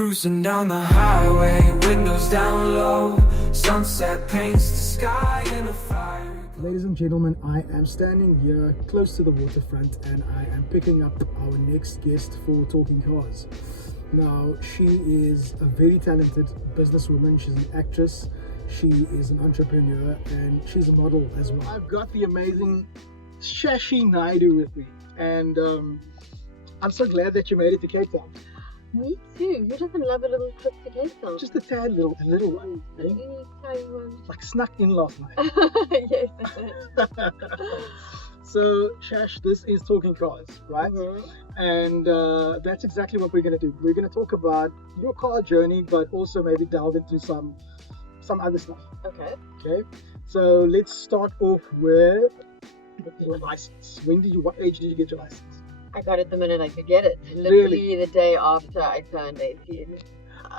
Cruising down the highway, windows down low, sunset paints the sky in a fire. Ladies and gentlemen, I am standing here close to the waterfront and I am picking up our next guest for Talking Cars. Now, she is a very talented businesswoman. She's an actress, she is an entrepreneur, and she's a model as well. I've got the amazing Shashi Naidoo with me, and I'm so glad that you made it to Cape Town. Me too. Who doesn't love a little trip to Cape Town? Just a tad little one. Eh? Really tiny one. Like snuck in last night. Yes, that's it. So, Shash, this is Talking Cars, right? Mm-hmm. And that's exactly what we're going to do. We're going to talk about your car journey, but also maybe delve into some other stuff. Okay. Okay. So let's start off with your license. What age did you get your license? I got it the minute I could get it. Literally the day after I turned 18.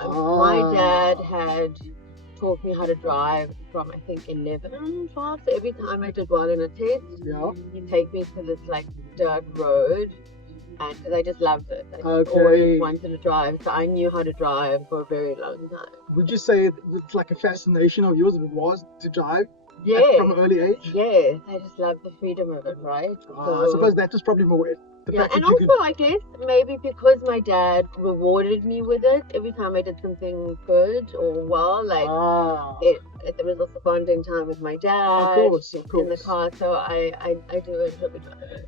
My dad had taught me how to drive from I think 11, 12. So every time I did well in a test, he'd take me to this like dirt road, and because I just loved it. I just always wanted to drive, so I knew how to drive for a very long time. Would you say it's like a fascination of yours? It was to drive? Yeah. From an early age? Yes, I just love the freedom of it, right? I suppose that was probably more it. Yeah, and also I guess maybe because my dad rewarded me with it every time I did something good or well, like there was also bonding time with my dad of course. in the car, so I do enjoy it.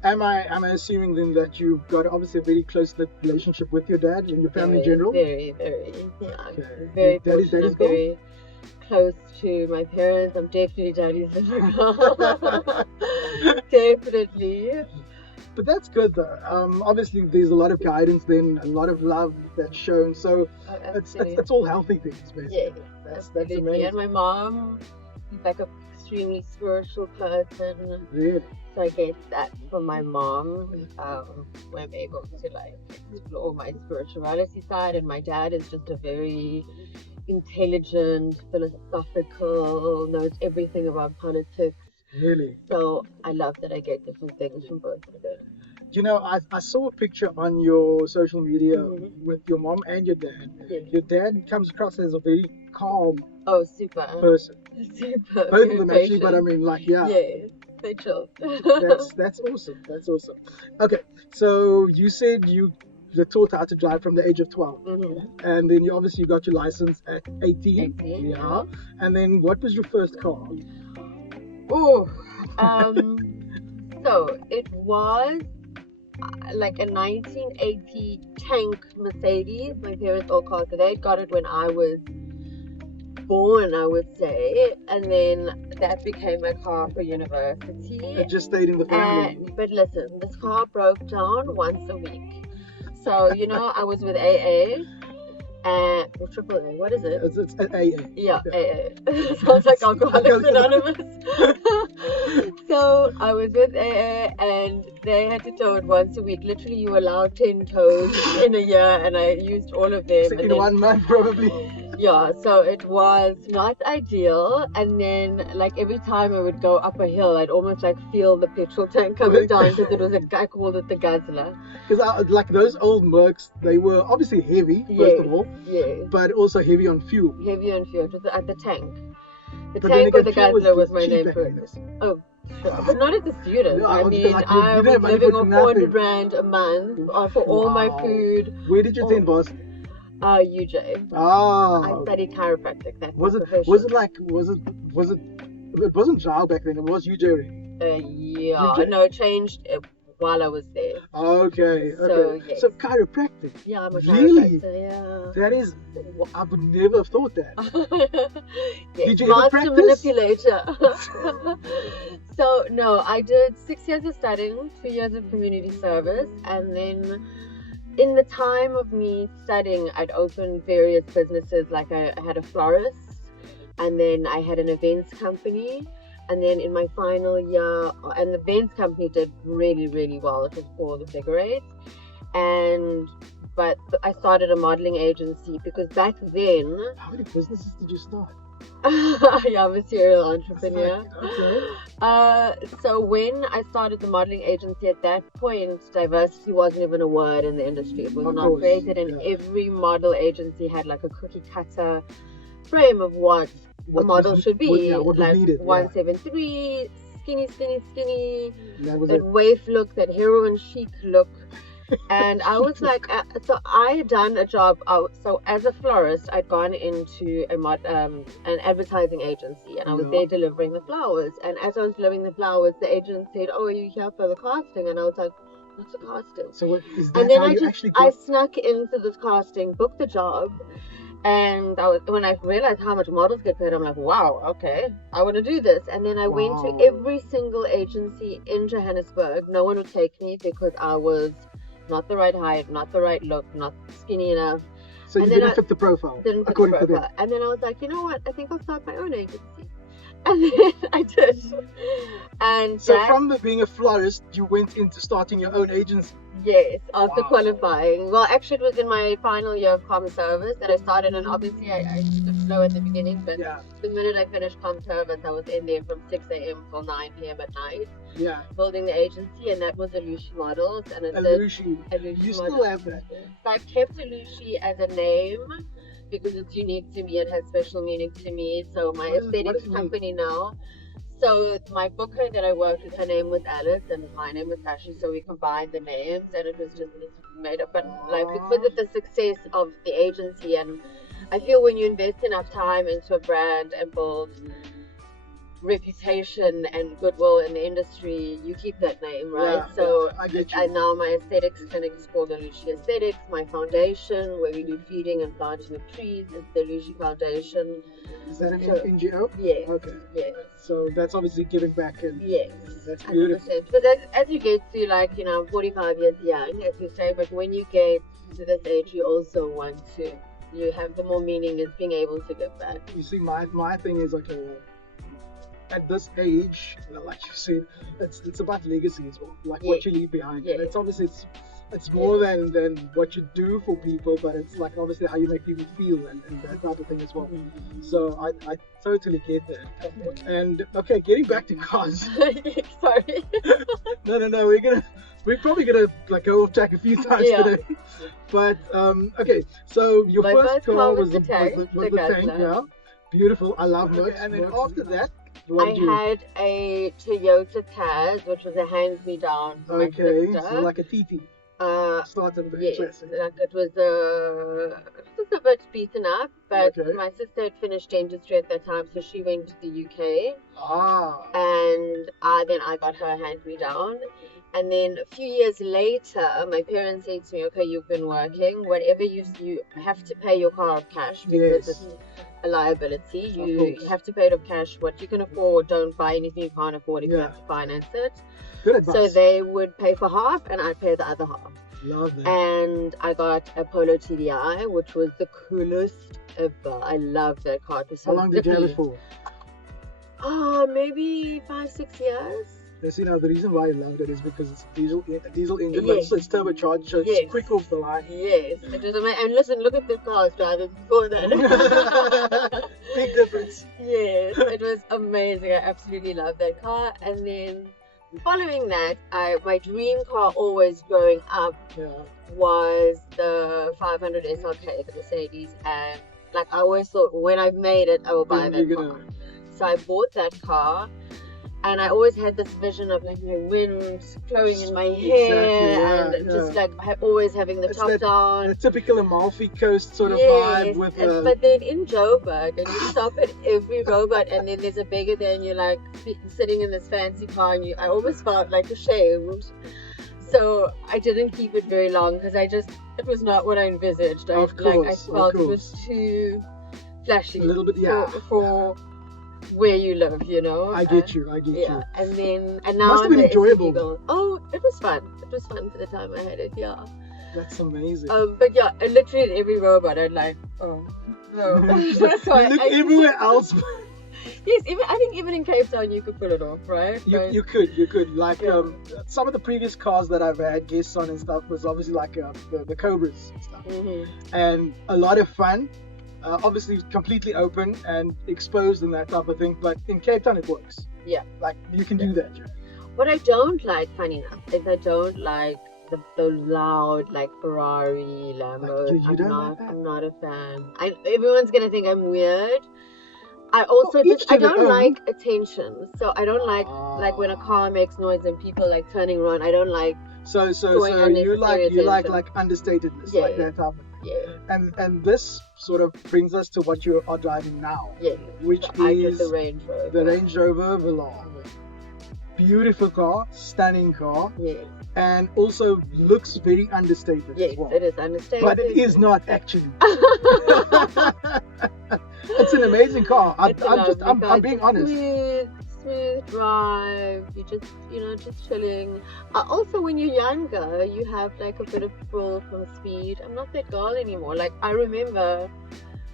Am I assuming then that you've got obviously a very close relationship with your dad and your family in general? Very, very, yeah. Okay. Very Daddy's very close to my parents. I'm definitely daddy's little girl. Definitely. But that's good though. Obviously there's a lot of guidance then, a lot of love that's shown. So it's all healthy things basically. Yeah, that's amazing. And my mom is like an extremely spiritual person. Really? So I get that from my mom. When I'm able to like explore my spirituality side, and my dad is just a very intelligent, philosophical, knows everything about politics. Really? So I love that I get different things from both of them. You know, I saw a picture on your social media with your mom and your dad. Yeah. Your dad comes across as a very calm super person. Super. Both of them actually, but I mean like Yeah, they chill. That's awesome. That's awesome. Okay, so you said you were taught how to drive from the age of 12. And then you obviously got your license at 18. Yeah. And then what was your first car? Oh, so it was like a 1980 tank Mercedes. My parents all called it. They got it when I was born, I would say, and then that became my car for university. It just stayed in the family. But listen, this car broke down once a week. So I was with AA. Or AAA, what is it? It's AA. Yeah, AA. Sounds like Alcoholics Anonymous. So I was with AA and they had to tow it once a week. Literally, you were allowed 10 tows in a year, and I used all of them. In 1 month, probably. Yeah, so it was not ideal. And then, like, every time I would go up a hill, I'd almost like feel the petrol tank coming down, because it was I called it the guzzler. Because like those old Mercs, they were obviously heavy, first of all, but also heavy on fuel. Heavy on fuel, it was at the tank. The but tank or the guzzler was my name for it. Oh, sure. But not as a student. No, I was living on 400 Rand a month for all my food. Where did you attend, boss? UJ. I studied chiropractic. That's was it? It wasn't JAL back then. It was UJ already. Yeah. UJ. No, it changed while I was there. Okay. So, yes. So chiropractic. Yeah, I'm a really? chiropractor. Yeah. That is. I would never have thought that. Yes, Did you ever practice? Manipulator. So no, I did 6 years of studying, 2 years of community service, and then in the time of me studying, I'd opened various businesses. Like I had a florist, and then I had an events company, and then in my final year, and the events company did really, really well. It was called the Figure Eight, but I started a modeling agency because back then. How many businesses did you start? Yeah, I'm a serial entrepreneur. Okay. So when I started the modeling agency, at that point, diversity wasn't even a word in the industry. It was Of not course, created, and yeah. every model agency had like a cookie cutter frame of what a model should be. What was Like needed. 173, skinny, skinny, skinny, Yeah. That was that it. wave look, that heroin chic look. And I was like, so I had done a job. So as a florist, I'd gone into an advertising agency, and I was Yeah. there delivering the flowers. And as I was delivering the flowers, the agent said, "Oh, are you here for the casting?" And I was like, "What's a casting?" So what is And that? then How I you just actually I got? snuck into this casting, booked the job, and when I realized how much models get paid, I'm like, wow, okay, I want to do this. And then I went to Wow. every single agency in Johannesburg. No one would take me because I was not the right height, not the right look, not skinny enough. So you And then didn't I fit the profile. didn't fit the according to them. profile. And then I was like, you know what? I think I'll start my own agency. And then I did. And So that, from being a florist, you went into starting your own agency. yes, after Wow. qualifying. Well, actually, it was in my final year of comm service that I started, and obviously I stood slow at the beginning, but Yeah. the minute I finished comm service, I was in there from 6 a.m. till 9 p.m. at night, Yeah. building the agency, and that was Alushi Models, and it did Alushi. Alushi You Models. still have that. So I've kept Alushi as a name because it's unique to me. It has special meaning to me. So my What does aesthetics it mean? company now. So my booker that I worked with, her name was Alice and my name was Shashi. So we combined the names, and it was just made up. But like because of the success of the agency, and I feel when you invest enough time into a brand and build reputation and goodwill in the industry, you keep that name, right? Yeah, So I get you. and now my aesthetics clinic is called the Alushi Aesthetics. My foundation, where we do feeding and planting of trees, is the Alushi Foundation. Is that an So- NGO? Yes. Okay. Yes. So that's obviously giving back, and Yes. that's 100%. beautiful. Because as you get to, like, you know, 45 years young, as you say, but when you get to this age, you also want to, you have the more meaning is being able to give back. You see, my thing is, okay, well, at this age, like you said, it's about legacy as well, like what Yes. you leave behind. Yes. And it's obviously it's more than what you do for people, but it's like obviously how you make people feel and that type of thing as well. So I totally get that. And okay, getting back to cars. Sorry. No, we're probably gonna like go off track a few times Yeah. today. But okay, so your My first first car car was was the tank, was the the tank, Gqeberha. yeah. Beautiful, I love Okay, it. And then after that, what I did you? had a Toyota Taz, which was a hand-me-down from my Okay, sister. so like a TT. Started with Yes, classic. like it was a bit beaten up, but Okay. my sister had finished dentistry at that time, so she went to the UK, Ah, and then I got her hand-me-down. And then a few years later, my parents said to me, "Okay, you've been working. Whatever you have to pay your car off cash because Yes. it's a liability. Of You course. have to pay it off cash. What you can afford, don't buy anything you can't afford if you Yeah. have to finance it." good advice. So they would pay for half, and I'd pay the other half. Love that. And I got a Polo TDI, which was the coolest ever. I loved that car. It was so How long did you have it zippy. for? Oh, maybe 5-6 years. You know, the reason why I loved it is because it's a diesel engine, Yes. but it's turbocharged, so it's Yes. quick off the line. Yes, it was amazing. And listen, look at the cars driving before that. Big difference. Yes, it was amazing. I absolutely loved that car. And then following that, my dream car always growing up Yeah. was the 500 SRK, the Mercedes. And like I always thought, when I've made it, I will buy Then that you're car. gonna- So I bought that car. And I always had this vision of like my wind flowing in my hair, Exactly, and yeah, just yeah. like always having the It's top that- down. A typical Amalfi Coast sort of Yes, vibe with but then in Joburg, and you stop at every robot, and then there's a beggar there, and you're like sitting in this fancy car, and I almost felt like ashamed. So I didn't keep it very long because it was not what I envisaged. I Of course, of felt it course. was too flashy. A little bit, yeah. For where you live, you know. I get you. Yeah, and now Must have I'm been the enjoyable. SUV girl. Oh, it was fun. It was fun for the time I had it. Yeah. That's amazing. But yeah, literally in every robot, I'd like, oh no. That's why You look I- everywhere else. Yes, I think even in Cape Town you could pull it off, right? But- You could. Like Yeah. some of the previous cars that I've had guests on and stuff was obviously like the Cobras and stuff, Mhm. and a lot of fun. Obviously completely open and exposed and that type of thing, but in Cape Town it works. Yeah. Like you can do that. What I don't like, funny enough, is I don't like the loud, like Ferrari, Lambo. Like, you don't like that? I'm not a fan. Everyone's gonna think I'm weird. I also I don't own. like attention. So I don't like when a car makes noise and people like turning around. I don't like. So going you like attention. understatedness, Yeah. like that type of thing. Yeah. And this sort of brings us to what you are driving now, Yeah. which I did is the Range Rover. the Range Rover Velar. Beautiful car, stunning car, Yes. and also looks very understated Yes, as well. it is understated. But it is not actually. It's an amazing car. I'm being honest. Smooth drive. You just chilling. Also, when you're younger, you have like a bit of pull from speed. I'm not that girl anymore. Like I remember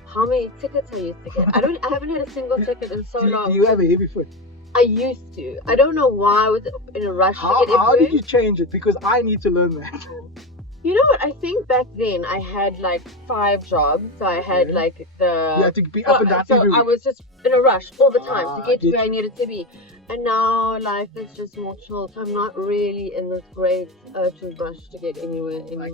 how many tickets I used to get. I haven't had a single ticket in so long. Do you have a heavy foot? I used to. I don't know why I was in a rush to get How everywhere. did you change it? Because I need to learn that. You know what? I think back then I had like 5 jobs. So I had like the. You had to be up and down So everywhere. I was just in a rush all the time to get get where I needed to be. And now life is just more chilled. So I'm not really in this great urgent rush to get anywhere anymore. I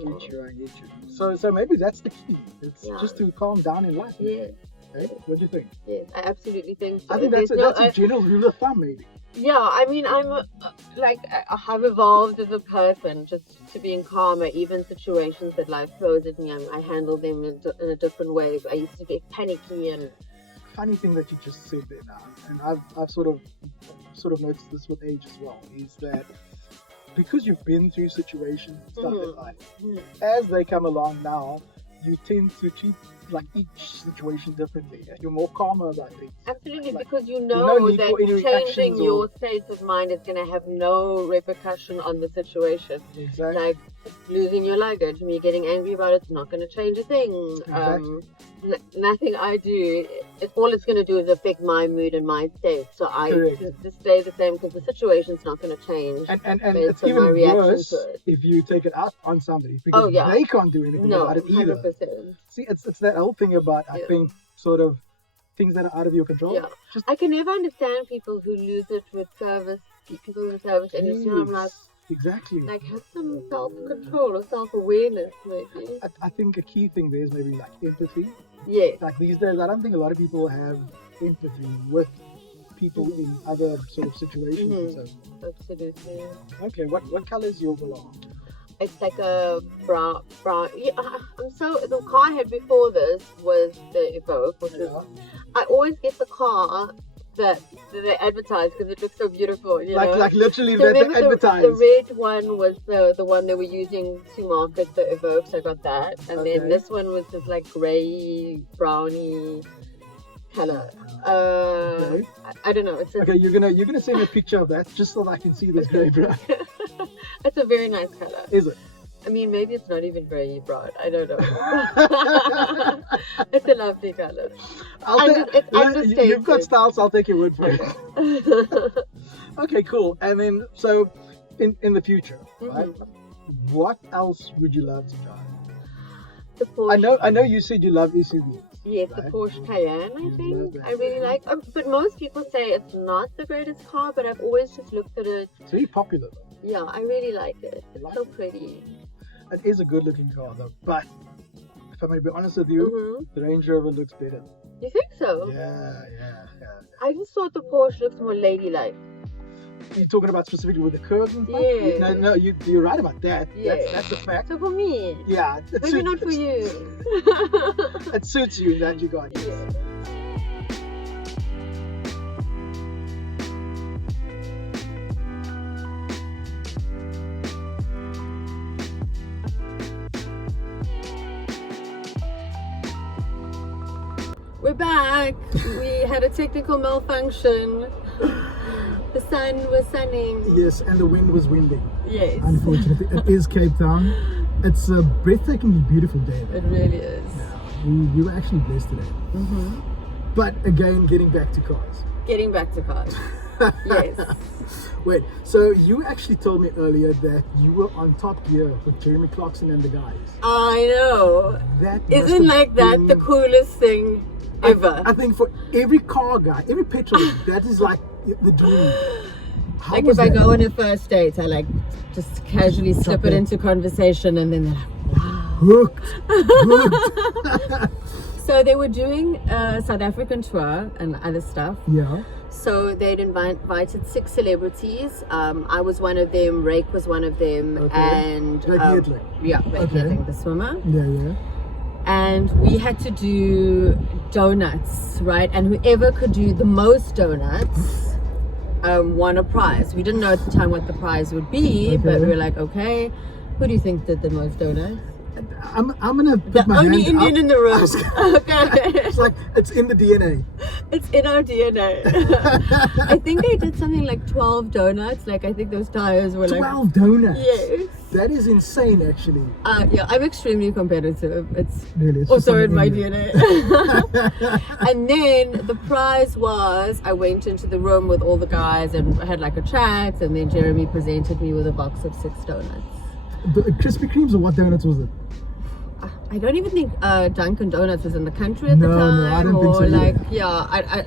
get you. So maybe that's the key. It's just to calm down in life. Yeah. Hey, what do you think? Yes, I absolutely think so. I think that's a general rule of thumb, maybe. Yeah, I mean, I have evolved as a person just to being calmer, even situations that life throws at me. I handle them in a different way. I used to get panicky and. Funny thing that you just said there now, and I've sort of noticed this with age as well, is that because you've been through situations and stuff in life, as they come along now, you tend to treat like each situation differently. You're more calmer about things. Absolutely, Like, because you there's no know need for any that changing reactions your state of mind is going to have no repercussion on the situation. Exactly. Like losing your luggage, me getting angry about it's not going to change a thing. Exactly. Nothing I do, all it's going to do is affect my mood and my state. So I just stay the same because the situation's not going to change. And based it's on even my reaction worse to it. if you take it out on somebody because they can't do anything about it either. 100%. See, it's that whole thing about I think sort of things that are out of your control. Yeah. I can never understand people who lose it with service, people in service industry. I'm like, exactly. Like have some self-control or self-awareness, maybe. I think a key thing there is maybe like empathy. Yes. Like these days, I don't think a lot of people have empathy with people in other sort of situations. And so. Absolutely. Okay, what color is your Velar? It's like a brown. Yeah, the car I had before this was the Evoque, which is. I always get the car that they advertise because it looks so beautiful. You know? Like literally so that they advertise. The red one was the one they were using to market the Evoque, so I got that. And then this one was just like grey, browny color. I don't know. It's just, okay, you're gonna send me a picture of that just so that I can see this grey brown. It's a very nice color. Is it? I mean, maybe it's not even grey brown. I don't know. It's a lovely color. It's understated. You've got style, so I'll take your word for it. Okay, cool. And then, so in the future, right? What else would you love to drive? The Porsche. I know you said you love SUVs. Yes, right? The Porsche Cayenne, I think. I really like. But most people say it's not the greatest car, but I've always just looked at it. It's very popular though. Yeah, I really like it. It's so pretty. It is a good looking car though, but if I'm going to be honest with you, the Range Rover looks better. You think so? Yeah. I just thought the Porsche looks more ladylike. You're talking about specifically with the curves and stuff? Yeah. No, you're right about that. Yeah. That's a fact. So for me. Yeah. Maybe not for you. It suits you in that regard. Yes. Yeah. We're back. We had a technical malfunction. The sun was sunning. Yes, and the wind was winding. Yes. Unfortunately, it is Cape Town. It's a breathtakingly beautiful day. It really is. Yeah, we were actually blessed today. But again, getting back to cars. Getting back to cars. Yes. Wait, so you actually told me earlier that you were on Top Gear with Jeremy Clarkson and the guys. I know. That Isn't like that the coolest thing ever? I think for every car guy, every petrol, that is like the dream. How Like was if I that? go on a first date, I like just casually slip it in. into conversation, and then they're like, wow. Hooked. So they were doing a South African tour and other stuff. Yeah. So they'd invited 6 celebrities. I was one of them. Rake was one of them, Okay. and Rake Edling. yeah, Rake Okay. Edling, the swimmer. Yeah. And we had to do donuts, right? And whoever could do the most donuts won a prize. We didn't know at the time what the prize would be, but we were like, okay, who do you think did the most donuts? I'm gonna put The my only hand Indian up. in the room. Okay. It's like it's in the DNA. It's in our DNA. I think I did something like 12 donuts. Like I think those tires were 12 donuts. Yes. That is insane, actually. Yeah, I'm extremely competitive. It's Really, it's also just in my something DNA. And then the prize was I went into the room with all the guys and had like a chat, and then Jeremy presented me with a box of 6 donuts. The Krispy Kremes, or what donuts was it? I don't even think Dunkin' Donuts was in the country at the No, time, I don't think so or either. like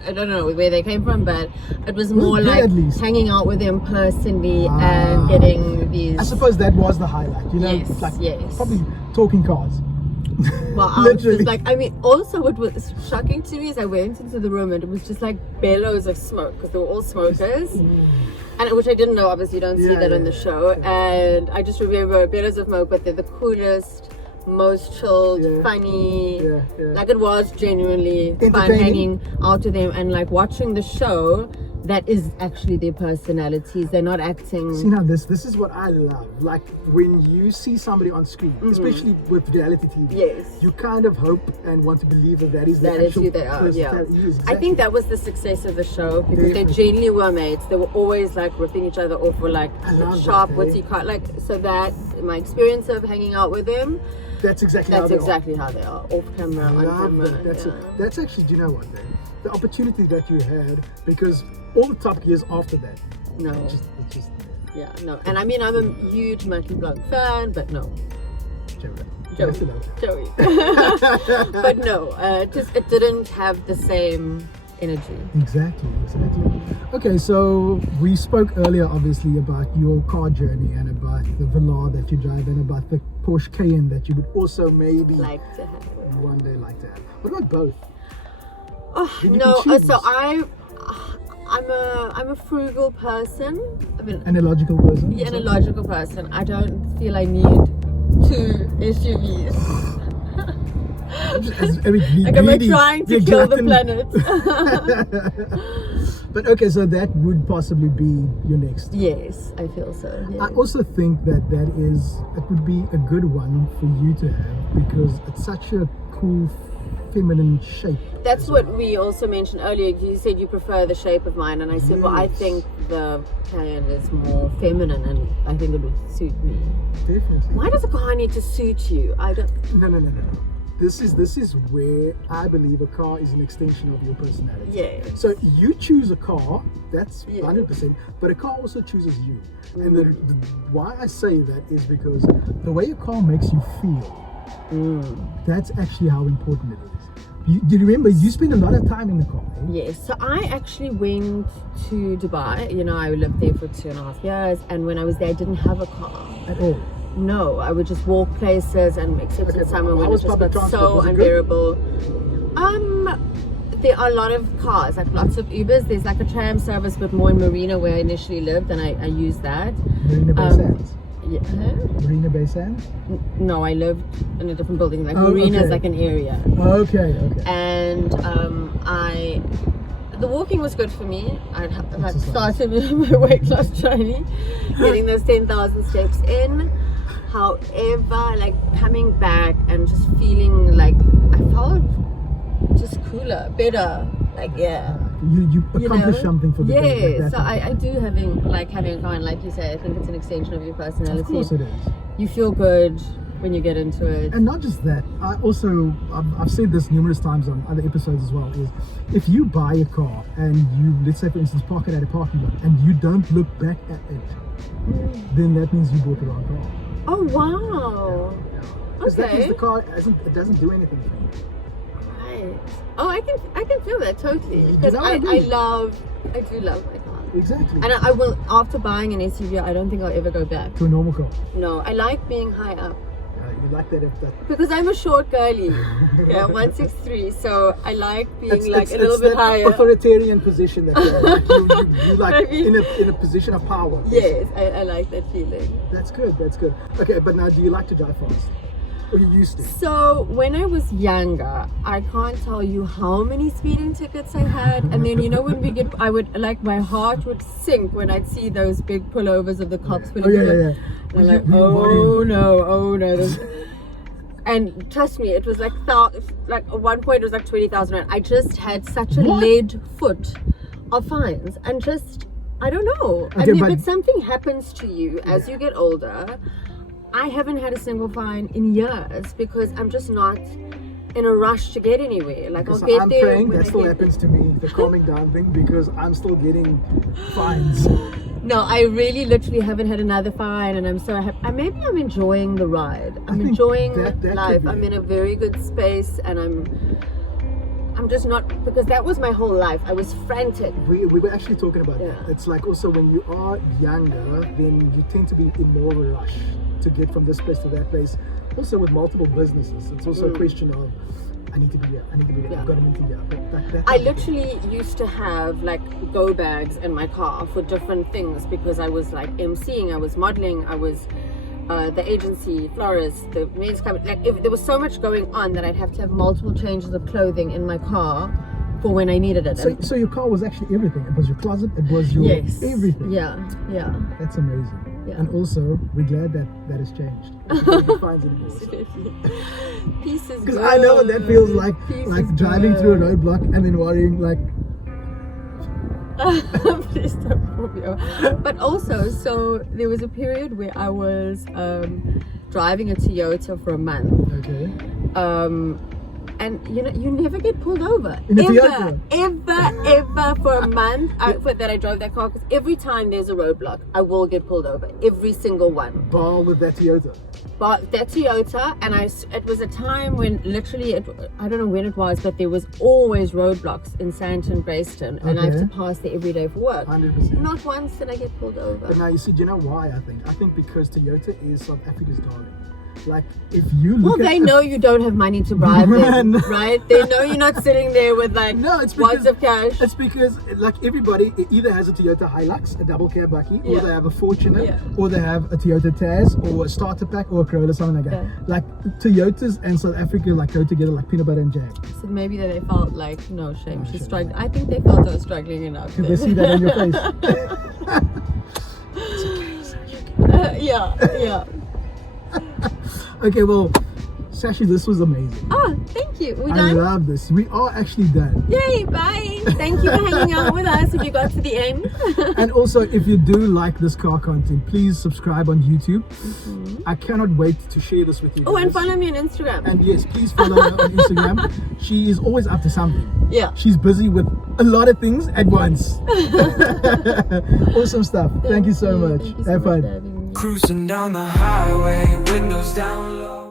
I don't know where they came from, but it was more good like at least. hanging out with them personally and getting these. I suppose that was the highlight, you know? Yes, like yes. Probably talking cars. Well, I was Literally. just like, I mean, also what was shocking to me is I went into the room and it was just like bellows of smoke because they were all smokers. And which I didn't know, obviously you don't see that on the show. And I just remember bellows of smoke, but they're the coolest, most chilled, funny. Yeah. Like it was genuinely fun Entertaining. hanging out with them and like watching the show. That is actually their personalities. They're not acting. See, now this is what I love. Like when you see somebody on screen, especially with reality TV, Yes. you kind of hope and want to believe that is the That is actual who they are, yeah. personality. Yes, I exactly. think that was the success of the show because they Definitely. genuinely were mates. They were always like ripping each other off for like I love sharp, that, witty car. Like so that my experience of hanging out with them, That's exactly how that's they exactly how they are. Off camera, are. on I love camera. that. That's, yeah. that's actually, do you know what, then? The opportunity that you had, because all the Top Gears after that, No, it's just yeah, no. And I mean, I'm a huge Monkey Blog fan, but no. Joey. Joey. But no, just it didn't have the same energy. Exactly. Okay, so we spoke earlier, obviously, about your car journey and about the Velar that you drive and about the Porsche Cayenne that you would also maybe Like to have. one day like to have. What about both? Oh, You no, can choose. so I'm a frugal person. I mean, An illogical person? yeah, an illogical person. I don't feel I need 2 SUVs. Like I'm trying to kill the planet. But okay, so that would possibly be your next. Yes, I feel so. Yes. I also think that it would be a good one for you to have because it's such a cool feminine shape. That's what we also mentioned earlier. You said you prefer the shape of mine, and I said, well, I think the Cayenne is more feminine, and I think it would suit me. Definitely. Why does a car need to suit you? I don't. No. This is where I believe a car is an extension of your personality. Yeah. So you choose a car, that's Yeah. 100%, but a car also chooses you. And why I say that is because the way a car makes you feel, that's actually how important it is. Do you remember, you spend a lot of time in the car, eh? Yes, so I actually went to Dubai. You know, I lived there for 2.5 years, and when I was there, I didn't have a car. At all. No, I would just walk places, and except in summer when how it was just public got transport? so Was it good? unbearable. There are a lot of cars, like lots of Ubers. There's like a tram service, but more in Marina where I initially lived, and I used that. Marina Bay Sands. Yeah. Huh? Marina Bay Sands? No, I lived in a different building. Like Oh, Marina is okay. like an area. Okay. And the walking was good for me. I'd Exercise. started my weight loss journey, getting those 10,000 steps in. However, like coming back and just feeling like I felt just cooler, better. Like yeah. You accomplished something for the day. Yeah, like so that. I do having a car, and like you say, I think it's an extension of your personality. Of course it is. You feel good. when you get into it. And not just that, I've said this numerous times on other episodes as well, is if you buy a car and you, let's say for instance, park it at a parking lot and you don't look back at it, then that means you bought the wrong car. Oh wow. Because that means Okay. the car doesn't do anything for you. Right. Oh, I can feel that totally. Because know what I I mean? do love my car. Exactly. And I will, after buying an SUV, I don't think I'll ever go back. To a normal car. No, I like being high up. You like that Because I'm a short girly. Yeah, 163. So I like being it's a little bit that higher. authoritarian position that you like Maybe. in a position of power. Yes, I like that feeling. That's good. Okay, but now do you like to drive fast? Or you used to? So when I was younger, I can't tell you how many speeding tickets I had. And then when I would like, my heart would sink when I'd see those big pullovers of the cops. Oh yeah. And I'm like, oh no. And trust me, it was like at one point it was like 20,000 rand. I just had such a lead foot of fines, and just I don't know. Okay, but something happens to you as you get older. I haven't had a single fine in years because I'm just not in a rush to get anywhere. Like So I'll get I'm there praying when that I still get happens to me, the calming down thing, because I'm still getting fines. No, I really literally haven't had another fine, and I'm so happy. Maybe I'm enjoying the ride. I'm think enjoying that could life. be I'm it. in a very good space, and I'm just not, because that was my whole life. I was frantic. We were actually talking about Yeah. that. It's like also when you are younger, then you tend to be in more of a rush to get from this place to that place. Also with multiple businesses, it's also a question of I need to be here, I've got a meeting here. That I type of thing. literally used to have like go bags in my car for different things because I was like emceeing, I was modeling, I was the agency, florist, the men's company. Like if there was so much going on that I'd have to have multiple changes of clothing in my car for when I needed it. So your car was actually everything. It was your closet, it was your everything. Yeah. That's amazing. Yeah. And also, we're glad that has changed. Fines anymore. Peace is Because good. I know what that feels like, Peace like is driving good. through a roadblock and then worrying like, Please don't pull me over. But also, so there was a period where I was driving a Toyota for a month. okay, And you never get pulled over. In a ever, Toyota? ever for a month that I drove that car. Because every time there's a roadblock, I will get pulled over. Every single one. bar with that Toyota. But that Toyota, and it was a time when literally, I don't know when it was, but there was always roadblocks in Sandton, Grayston, and I have to Okay. pass there every day for work. 100%. Not once did I get pulled over. But now you see, do you know why I think? I think because Toyota is South Africa's darling. Like, if you Well, look at... they know you don't have money to bribe them, Man. right? They know you're not sitting there with like No, it's wads because, of cash. it's because like everybody either has a Toyota Hilux, a double cab bucky, or Yeah. they have a Fortuner, Yeah. or they have a Toyota Tazz, or a starter pack, or a Corolla, something like that. Yeah. Like Toyotas and South Africa like go together like peanut butter and jam. So maybe they felt like, no, shame, she's shame. struggling. I think they felt I was struggling enough. Did they see that on your face? Yeah. Okay, well, Shashi, this was amazing. Ah, thank you. We I done? love this. We are actually done. Yay, bye. Thank you for hanging out with us if you got to the end. And also, if you do like this car content, please subscribe on YouTube. I cannot wait to share this with you Oh, and guys. follow me on Instagram. And yes, please follow her on Instagram. She is always up to something. Yeah. She's busy with a lot of things at once. Awesome stuff. Thank you so much. Thank you so Have much fun. for having me. Cruising down the highway, windows down low.